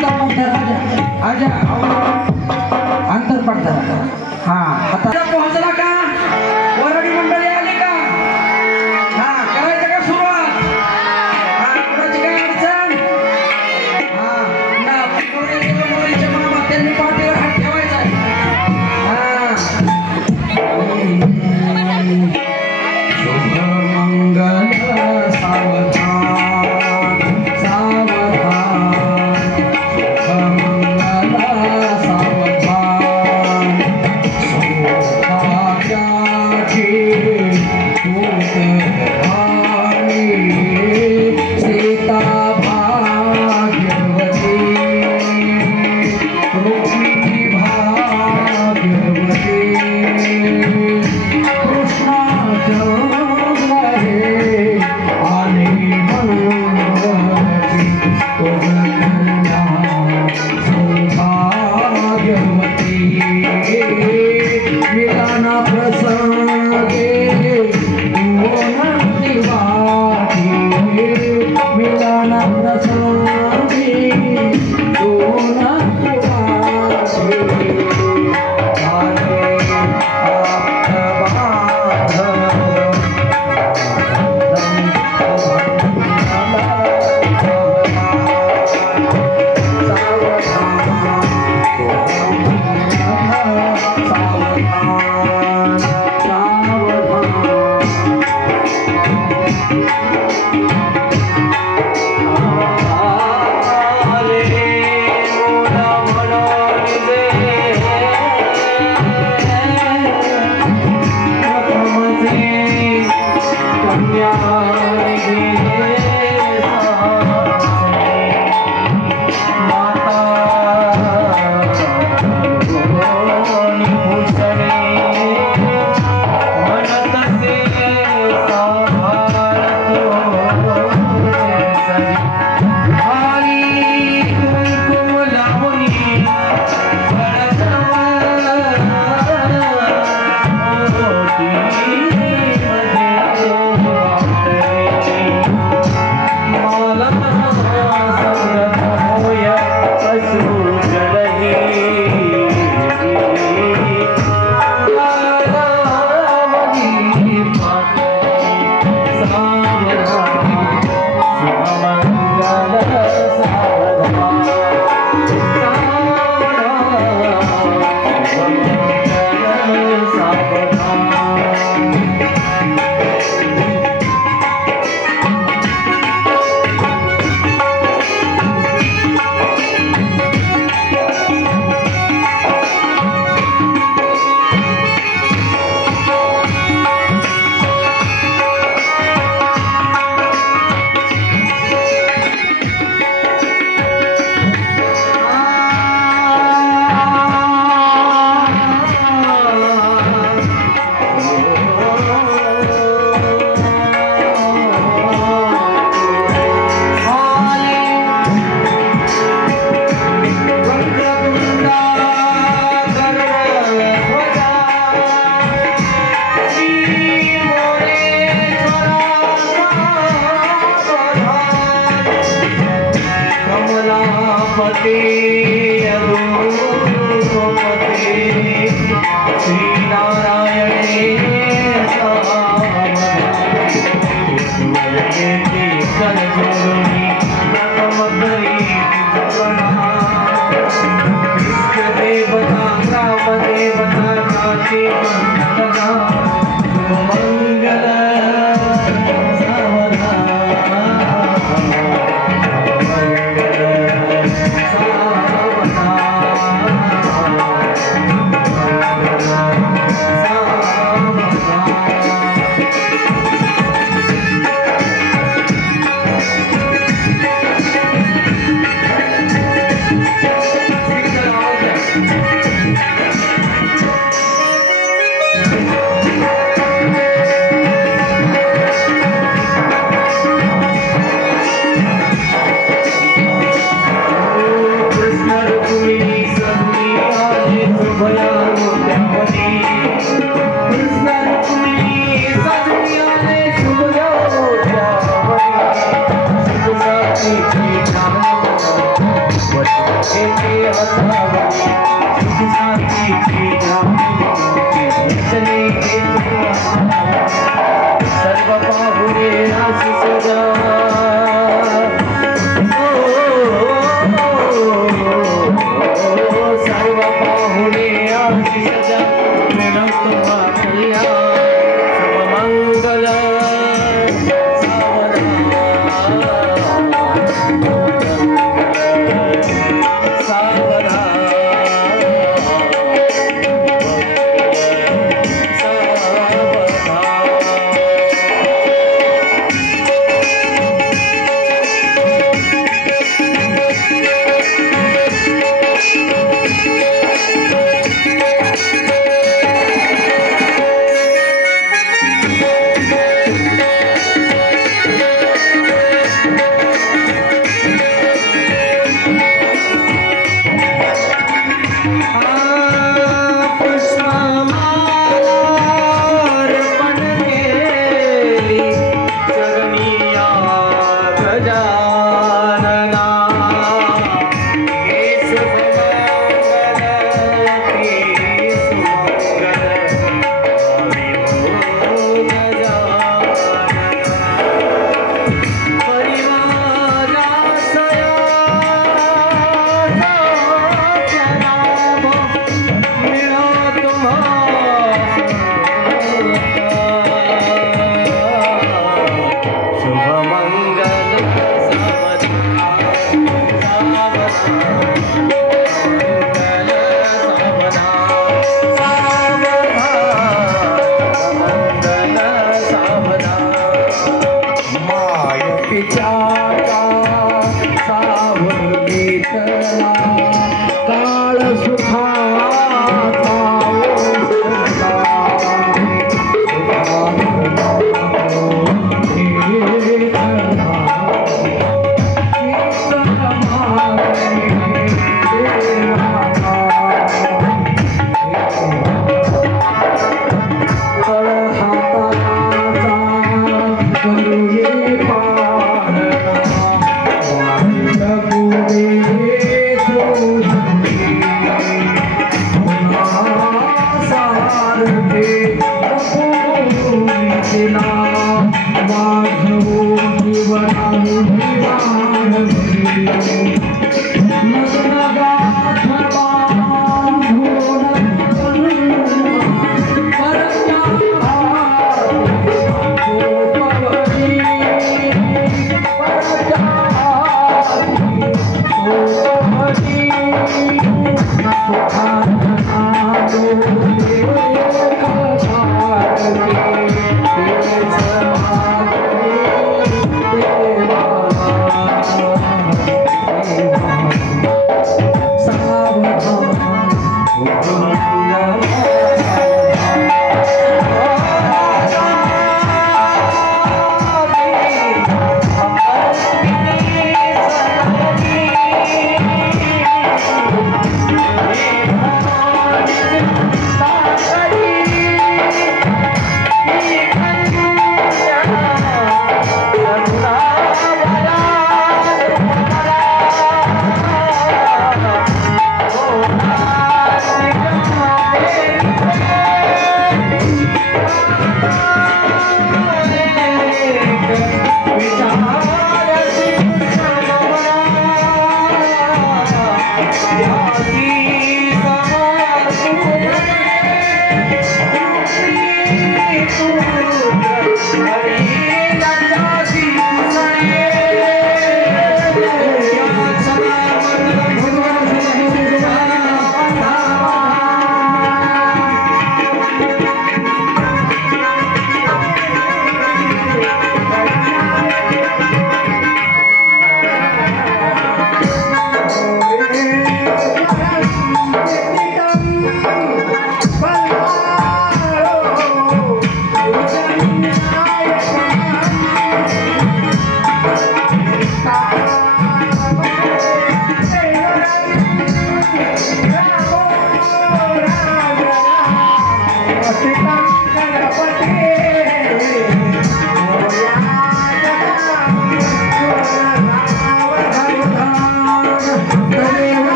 अंतर पडतं राजा अंतर पडतं हा आता पोहोचला का वरडी मंडळी आली का हा करायचं का सुरुवात हा कोणाची काय अडचण हा ना मुलीच्या मामा त्यांनी पाठीवर हात ठेवायचा हा शुभ मंगल सावधान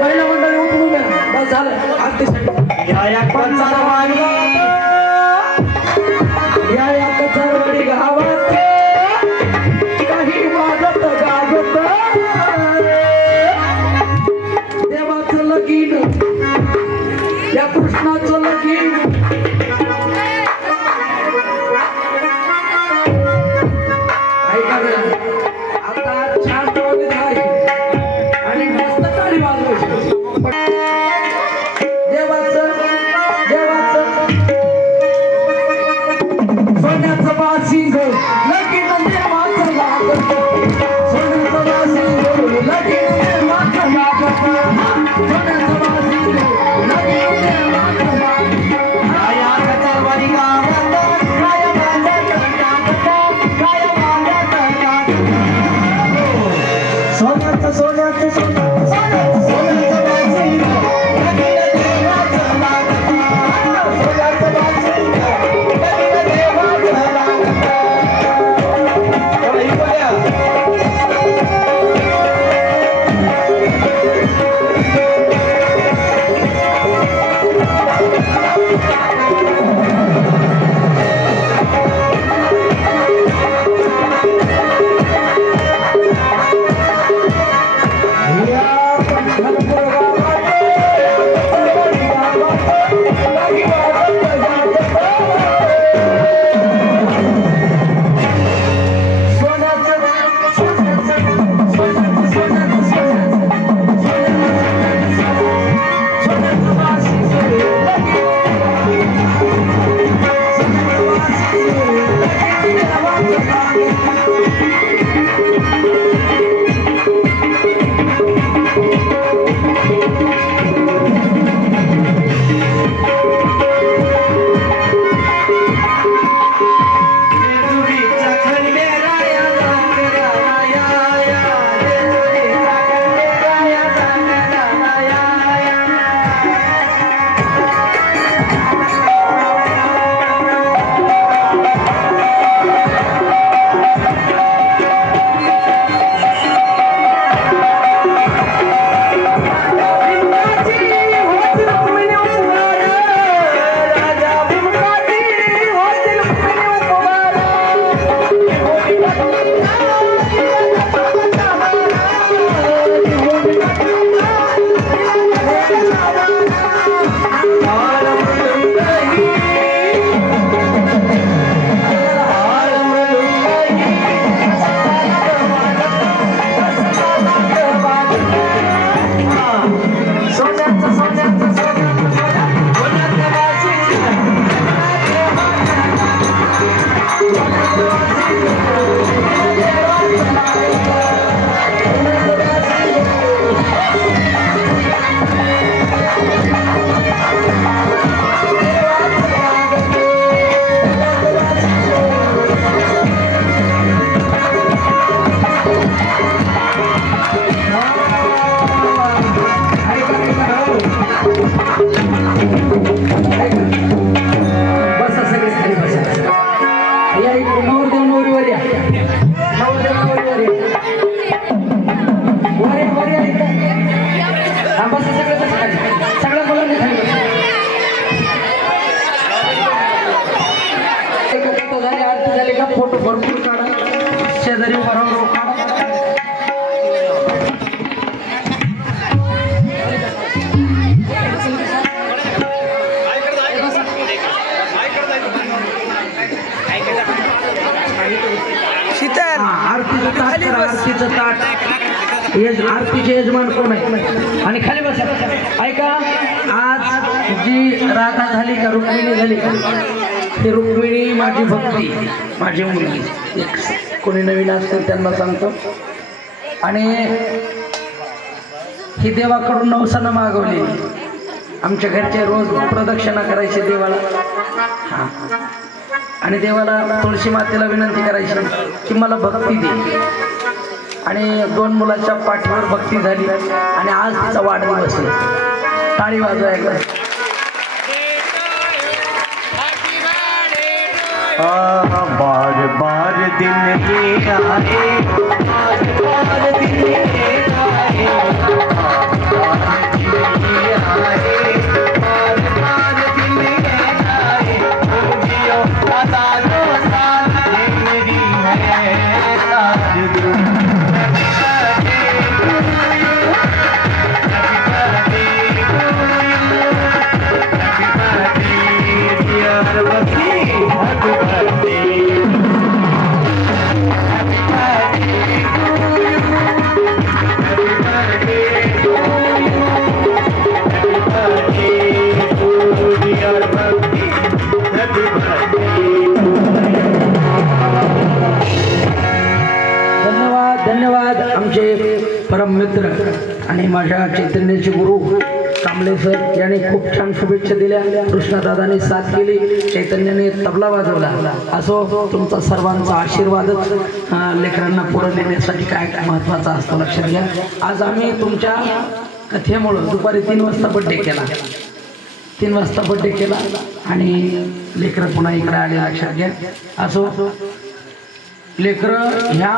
महिला मंडळी उठून उभे राहा. बस झालं आरतीसाठी या कचरवाडी गावात काही वाजत गाजत देवाचं लगीन या कृष्णाचं लगीन ऐका ना आता शांत वगैरे आहे आणि मस्त टाळी वाजवायची देवाचं सोन्याचं बासिंग लगीन देवाचं लागत सोन्याचं बासिंग लगीन देवाचं लागत सोन्याचं बासिंग लगीन देवाचं लागत या कचरवाडी गावात काय सोन्याचं सोन्याचं सोन्याचं सोन्याचं बासिंग लगीन देवाचं लागत सोन्याचं बासिंग लगीन देवाचं लागत फोटो भरपूर काढा शेजारी बरोबर काढा शीतल आरतीचं ताट आरतीचे यजमान कोण आहे आणि खाली बसा ऐका आज जी राधा झाली का रुक्मिणी झाली का ती रुक्मिणी माझी भक्ती माझी मुलगी कोणी नवीन असतील त्यांना सांगतो आणि ही देवाकडून नवसानं मागवली आमच्या घरचे रोज प्रदक्षिणा करायची देवाला हां आणि देवाला तुळशी मातेला विनंती करायची की मला भक्ती दे आणि दोन मुलांच्या पाठीवर भक्ती झाली आणि आज तिचा वाढदिवस आहे टाळी वाजवायला बार बार दिन ये आए बार बार दिन धन्यवाद आमचे परम मित्र आणि माझ्या चैतन्याचे गुरु कांबळे सर यांनी खूप छान शुभेच्छा दिल्या. कृष्णदादांनी साथ केली, चैतन्याने तबला वाजवला. असो तुमचा सर्वांचा आशीर्वादच लेकरांना पुढे नेण्यासाठी काय महत्त्वाचा असतो लक्षात घ्या. आज आम्ही तुमच्या कथेमुळं दुपारी 3 वाजता बड्डे केला. 3 वाजता बड्डे केला आणि लेकरं पुन्हा इकडे आले लक्षात घ्या. असो लेकरं ह्या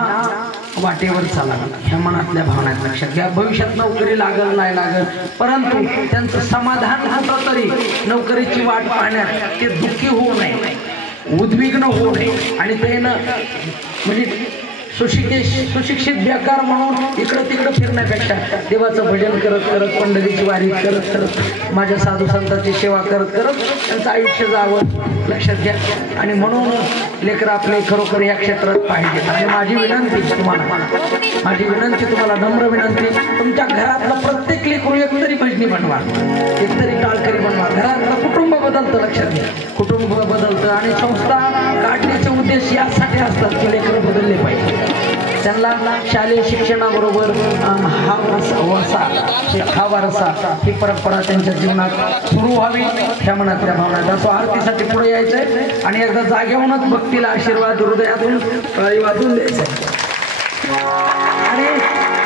वाटेवर चालावं, ह्या मनातल्या भावना लक्षात घ्या. भविष्यात नोकरी लागल नाही लागल, परंतु त्यांचं समाधान होतं तरी नोकरीची वाट पाहण्यात ते दुःखी होऊ नये, उद्विग्न होऊ नये. आणि ते म्हणजे सुशिक्षित बेकार म्हणून इकडं तिकडं फिरण्यापेक्षा देवाचं भजन करत करत, पंढरीची वारी करत करत, माझ्या साधू संतांची सेवा करत करत त्यांचं आयुष्य जावं लक्षात घ्या. आणि म्हणून लेकरं आपले खरोखर या क्षेत्रात पाहिजेत. आणि माझी विनंती तुम्हाला नम्र विनंती, तुमच्या घरातलं प्रत्येक लेकरू एकतरी भजनी बनवा, एकतरी टाळकरी बनवा. घरातलं कुटुंब बदलतं लक्षात घ्या, कुटुंब बदलतं. आणि संस्था काढण्याचे उद्देश यासाठी असतात की लेकरं बदलले पाहिजे. त्यांना शालेय शिक्षणाबरोबर हा वारसा ही परंपरा त्यांच्या जीवनात सुरू व्हावी, ह्या मनातल्या भावना. असो आरतीसाठी पुढे यायचंय आणि एकदा जागेहूनच भक्तीला आशीर्वाद हृदयातून कळी वाजून द्यायचंय. आणि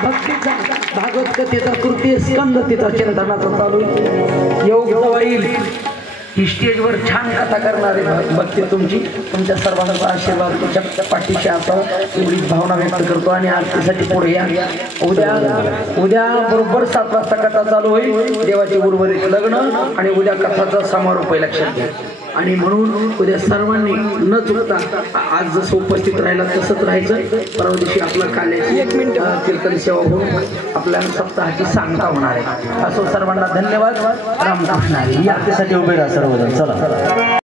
भक्तीचा भागवत कथेचा तृतीय स्कंद तिचा चिंतनाचा चालू योग जवळ येईल. ही स्टेजवर छान कथा करणारे भक्ती तुमच्या सर्वांचा आशीर्वाद तुमच्या पाठीशी असावा एवढी भावना व्यक्त करतो. आणि आरतीसाठी पुढे या. उद्या बरोबर 7 वाजता कथा चालू होईल. देवाची उर्वरित लग्न आणि उद्या कथाचा समारोप लक्षात घ्या. आणि म्हणून उद्या सर्वांनी न चुकता आज जसं उपस्थित राहिला तसंच राहायचं. परवा दिवशी आपला काल्याची 1 मिनिट कीर्तन सेवा होऊन आपल्या सप्ताहाची सांगता होणार आहे. असो सर्वांना धन्यवाद. रामकृष्ण हरी. या आरतीसाठी उभे राहा सर्वजण. चला.